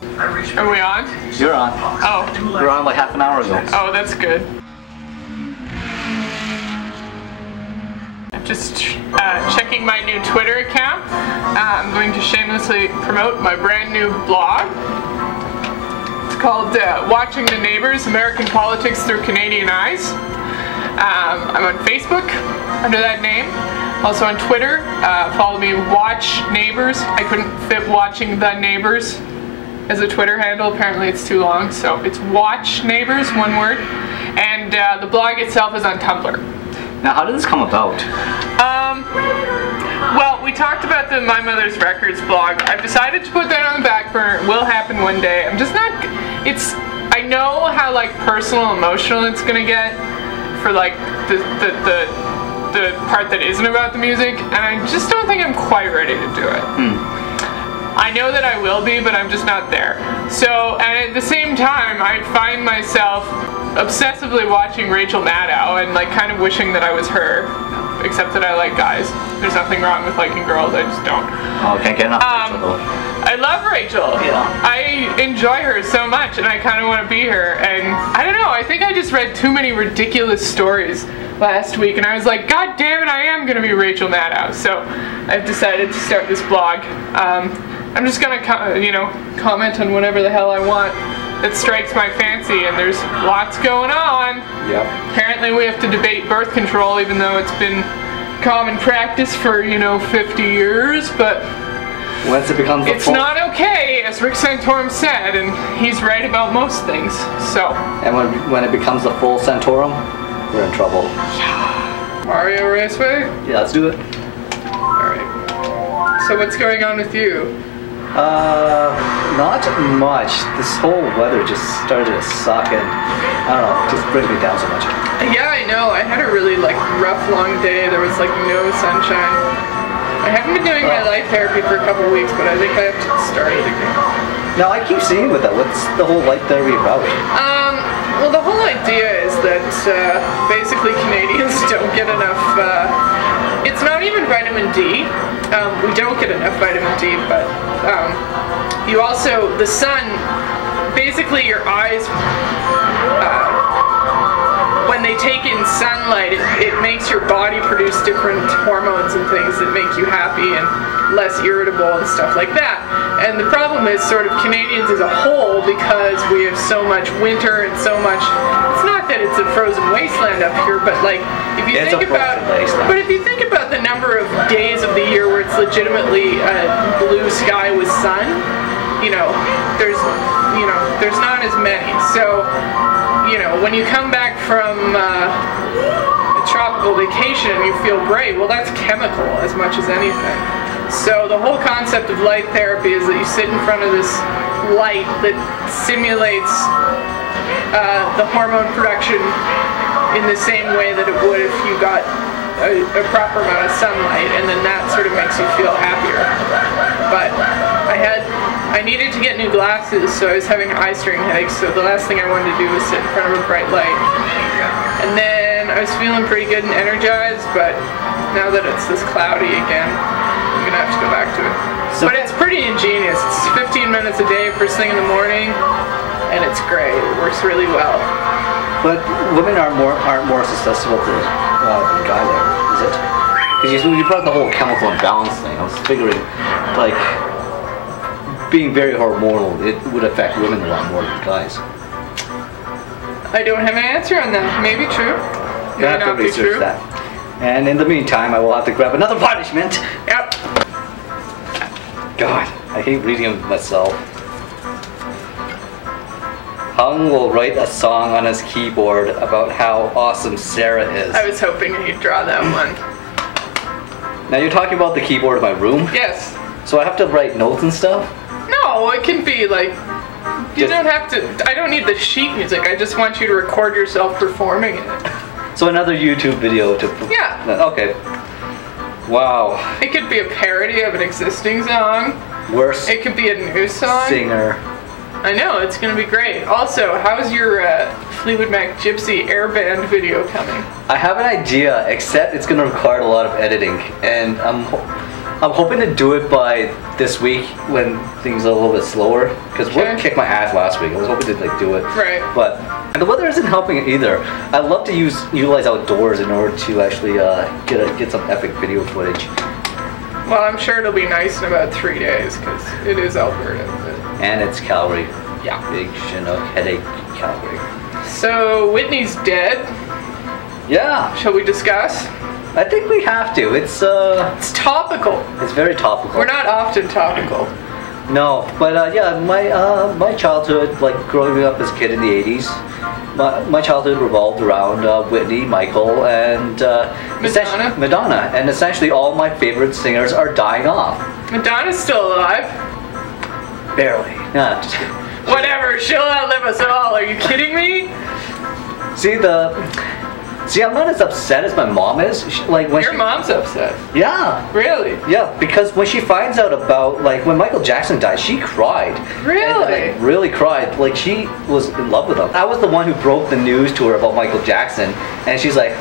Are we on? You're on. Oh. We were on like half an hour ago. Oh, that's good. I'm just checking my new Twitter account. I'm going to shamelessly promote my brand new blog. It's called Watching the Neighbors, American Politics Through Canadian Eyes. I'm on Facebook under that name. Also on Twitter, follow me, Watch Neighbors. I couldn't fit Watching the Neighbors as a Twitter handle. Apparently it's too long, so it's Watch Neighbors, one word. And the blog itself is on Tumblr. Now, how did this come about? Well, we talked about the My Mother's Records blog. I've decided to put that on the back burner. It will happen one day. I'm just not, I know how like personal, emotional it's gonna get for like the part that isn't about the music, and I just don't think I'm quite ready to do it. I know that I will be, but I'm just not there. So, and at the same time, I find myself obsessively watching Rachel Maddow and like kind of wishing that I was her, except that I like guys. There's nothing wrong with liking girls, I just don't. Oh, can't get enough of Rachel though. I love Rachel. Yeah. I enjoy her so much, and I kind of want to be her. And I don't know, I think I just read too many ridiculous stories last week, and I was like, God damn it, I am gonna be Rachel Maddow. So I've decided to start this blog. I'm just gonna, comment on whatever the hell I want that strikes my fancy, and there's lots going on. Yep. Apparently we have to debate birth control, even though it's been common practice for, 50 years, but once it becomes it's not okay, as Rick Santorum said, and he's right about most things, so. And when it becomes the full Santorum, we're in trouble. Mario Raceway? Yeah, let's do it. Alright. So what's going on with you? Not much. This whole weather just started to suck, and I don't know, it just brings me down so much. Yeah, I know. I had a really rough long day. There was no sunshine. I haven't been doing my light therapy for a couple weeks, but I think I have to start it again. Now I keep seeing with that. What's the whole light therapy about? Well, the whole idea is that basically Canadians don't get enough. It's not even vitamin D. We don't get enough vitamin D, but you also, the sun, basically your eyes, when they take in sunlight, it makes your body produce different hormones and things that make you happy and less irritable and stuff like that. And the problem is sort of Canadians as a whole, because we have so much winter and so much, it's not that it's a frozen wasteland up here, but if you think about the number of days of the year where it's legitimately blue sky with sun, there's not as many. So, when you come back from a tropical vacation and you feel great, well, that's chemical as much as anything. So the whole concept of light therapy is that you sit in front of this light that simulates the hormone production in the same way that it would if you got a proper amount of sunlight, and then that sort of makes you feel happier. But I needed to get new glasses, so I was having eye strain headaches, so the last thing I wanted to do was sit in front of a bright light. And then I was feeling pretty good and energized, but now that it's this cloudy again, I'm gonna have to go back to it. But it's pretty ingenious. It's 15 minutes a day, first thing in the morning, and it's great. It works really well. But women aren't more susceptible to guy there, is it? Because you brought the whole chemical imbalance thing. I was figuring, being very hormonal, it would affect women a lot more than guys. I don't have an answer on that. Maybe true. Maybe not be true. That. And in the meantime, I will have to grab another punishment. Yep. God, I hate reading them myself. Hung will write a song on his keyboard about how awesome Sarah is. I was hoping he'd draw that one. Now you're talking about the keyboard in my room? Yes. So I have to write notes and stuff? No, it can be you don't have to, I don't need the sheet music, I just want you to record yourself performing it. So another YouTube video to... Yeah. Okay. Wow. It could be a parody of an existing song. Worse. It could be a new song. Singer. I know, it's gonna be great. Also, how's your Fleetwood Mac Gypsy Air Band video coming? I have an idea, except it's gonna require a lot of editing, and I'm hoping to do it by this week when things are a little bit slower. Because Okay. work kicked my ass last week. I was hoping to like do it. Right. But the weather isn't helping it either. I love to utilize outdoors in order to actually get some epic video footage. Well, I'm sure it'll be nice in about 3 days because it is Alberta. And it's Calgary. Yeah. Big Chinook headache, Calgary. So Whitney's dead. Yeah, Shall we discuss? I think we have to. It's topical. It's very topical. We're not often topical. No, but yeah, my childhood, like growing up as a kid in the 80s, my childhood revolved around Whitney, Michael, and Madonna. And essentially all my favorite singers are dying off. Madonna's still alive. Barely. Yeah, just kidding. Whatever, she'll outlive us all. Are you kidding me? See, I'm not as upset as my mom is. Your mom's upset. Yeah. Really? Yeah, because when she finds out about, like, when Michael Jackson died, she cried. Really? And, like, really cried. Like, she was in love with him. I was the one who broke the news to her about Michael Jackson, and she's like,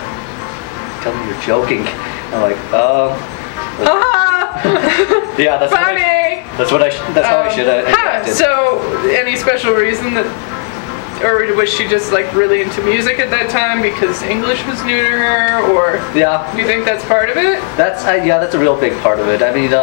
tell me you're joking. I'm like, yeah, that's funny. That's how I should have acted. So, any special reason that, or was she just like really into music at that time because English was new to her, or yeah? Do you think that's part of it? That's a real big part of it. I mean,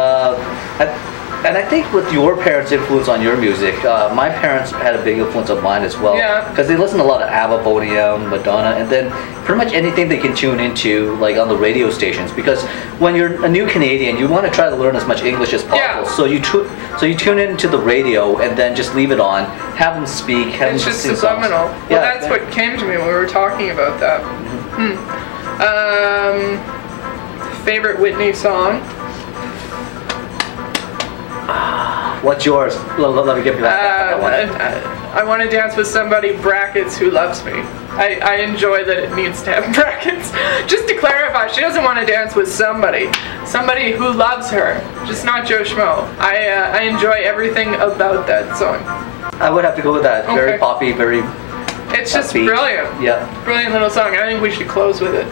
and I think with your parents' influence on your music, my parents had a big influence on mine as well. Yeah. Because they listened to a lot of ABBA, Boney M, Madonna, and then pretty much anything they can tune into, like on the radio stations. Because when you're a new Canadian, you want to try to learn as much English as possible. Yeah. So you tune into the radio and then just leave it on, have them speak, have It's them just sing subliminal. songs. Well, Yeah, that's what came to me when we were talking about that. Favorite Whitney song? What's yours? Let me give you that one. I want to dance with somebody, brackets, who loves me. I enjoy that it needs to have brackets. Just to clarify, she doesn't want to dance with somebody who loves her, just not Joe Schmo. I enjoy everything about that song. I would have to go with that. Very Okay. poppy, very It's just upbeat. brilliant. Yeah. Brilliant little song. I think we should close with it.